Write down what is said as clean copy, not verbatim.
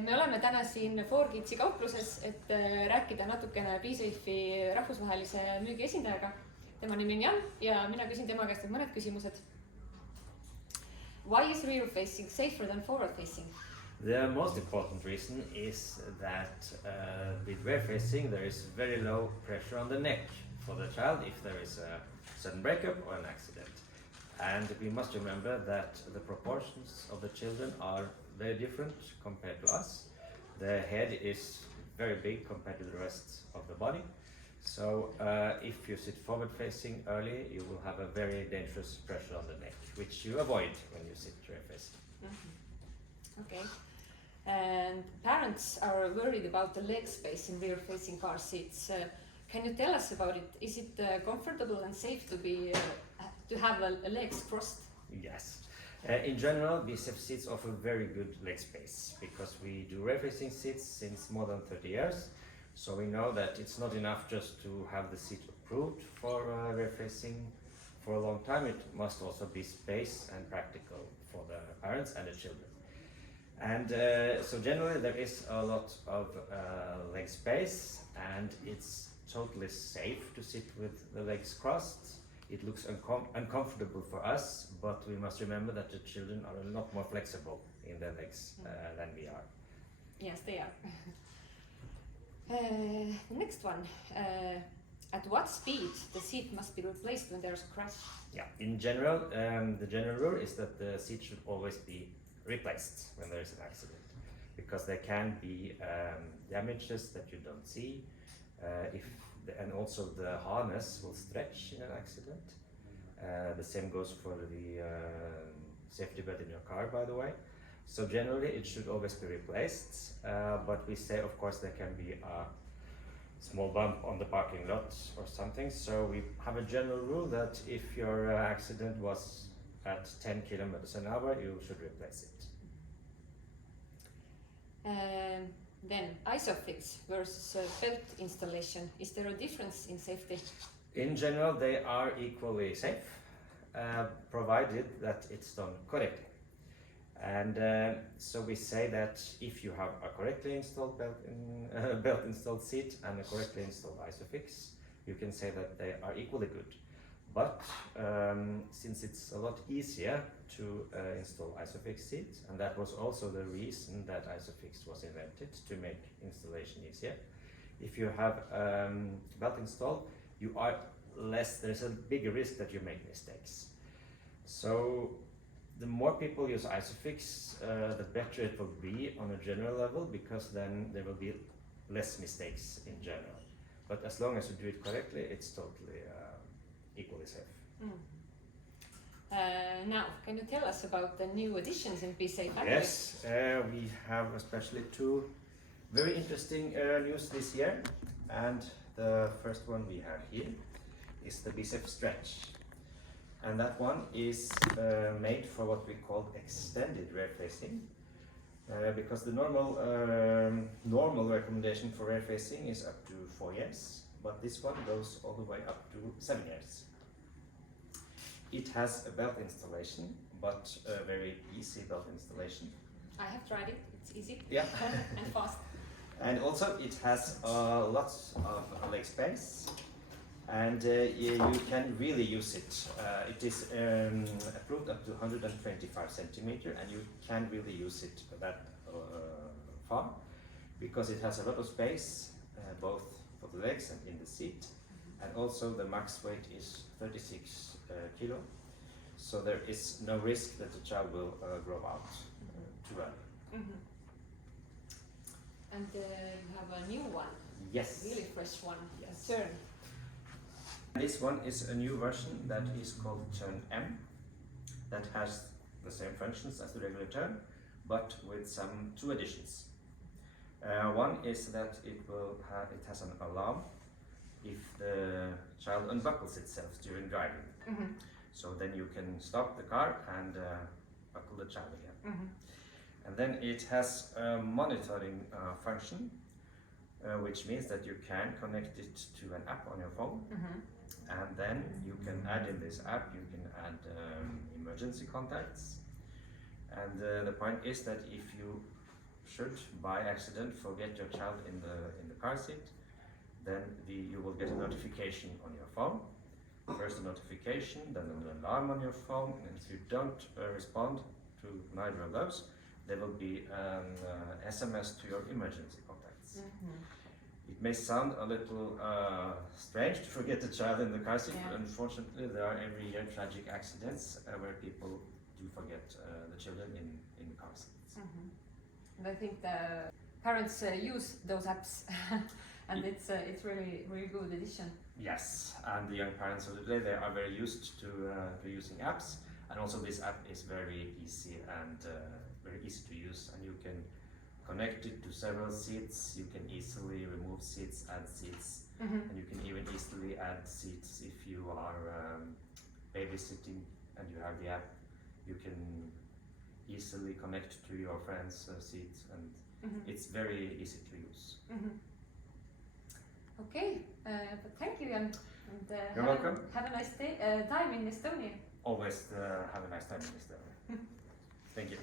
Me oleme täna siin iZi kaupluses, et rääkida natukene BeSafe'i rahvusvahelise müügi esindajaga. Tema nimi on Jan ja mina küsin tema käest mõned küsimused. Why is rear facing safer than forward facing? The most important reason is that with rear facing there is very low pressure on the neck for the child if there is a sudden breakup or an accident. And we must remember that the proportions of the children are very different compared to us. The head is very big compared to the rest of the body. So if you sit forward facing early, you will have a very dangerous pressure on the neck, which you avoid when you sit rear facing. Okay. And parents are worried about the leg space in rear facing car seats. Can you tell us about it? Is it comfortable and safe to have legs crossed? Yes. In general, BeSafe seats offer very good leg space because we do rear facing seats since more than 30 years. So we know that it's not enough just to have the seat approved for rear facing for a long time. It must also be space and practical for the parents and the children. And so generally there is a lot of leg space and it's totally safe to sit with the legs crossed. It looks uncomfortable for us, but we must remember that the children are a lot more flexible in their legs than we are. Yes, they are. The next one. At what speed the seat must be replaced when there's a crash? Yeah, in general, the general rule is that the seat should always be replaced when there is an accident, because there can be damages that you don't see. And also the harness will stretch in an accident. The same goes for the safety belt in your car, by the way. So generally it should always be replaced, but we say of course there can be a small bump on the parking lot or something. So we have a general rule that if your accident was at 10 kilometers an hour, you should replace it. Then ISOFIX versus belt installation. Is there a difference in safety? In general, they are equally safe, provided that it's done correctly. And so we say that if you have a correctly installed belt installed seat and a correctly installed ISOFIX, you can say that they are equally good. But since it's a lot easier to install ISOFIX seats, and that was also the reason that ISOFIX was invented, to make installation easier. If you have belt installed, there's a bigger risk that you make mistakes. So the more people use ISOFIX, the better it will be on a general level, because then there will be less mistakes in general. But as long as you do it correctly, it's totally equally safe. Now, can you tell us about the new additions in BeSafe? Yes, we have especially two very interesting news this year, and the first one we have here is the BeSafe Stretch, and that one is made for what we call extended rear facing, because the normal recommendation for rear facing is up to 4 years, but this one goes all the way up to 7 years. It has a belt installation, but a very easy belt installation. I have tried it, it's easy. Yeah. And fast. And also it has lots of leg space, and you can really use it. It is approved up to 125 centimeters, and you can really use it that far, because it has a lot of space, both for the legs and in the seat. And also the max weight is 36 kilo, so there is no risk that the child will grow out too early. And you have a new one. Yes. Really fresh one. Yes. Turn. This one is a new version that is called Turn M, that has the same functions as the regular turn, but with two additions. One is that it has an alarm if the child unbuckles itself during driving. So then you can stop the car and buckle the child again. And then it has a monitoring function, which means that you can connect it to an app on your phone, and then you can add in this app, you can add emergency contacts. And the point is that if you should by accident forget your child in the car seat, then you will get a notification on your phone. First a notification, then an alarm on your phone, and if you don't respond to neither of those, there will be an SMS to your emergency contacts. It may sound a little strange to forget the child in the car seat, but unfortunately there are every year tragic accidents where people do forget the children in the car seats. And I think the parents use those apps and it's really good addition. Yes, and the young parents of today, they are very used to using apps, and also this app is very easy and very easy to use, and you can connect it to several seats. You can easily remove seats, add seats, and you can even easily add seats if you are babysitting and you have the app. You can easily connect to your friends' seats, and it's very easy to use. Okay, but thank you, and You're welcome. Have a nice day, time in Estonia. Always have a nice time in Estonia. Thank you.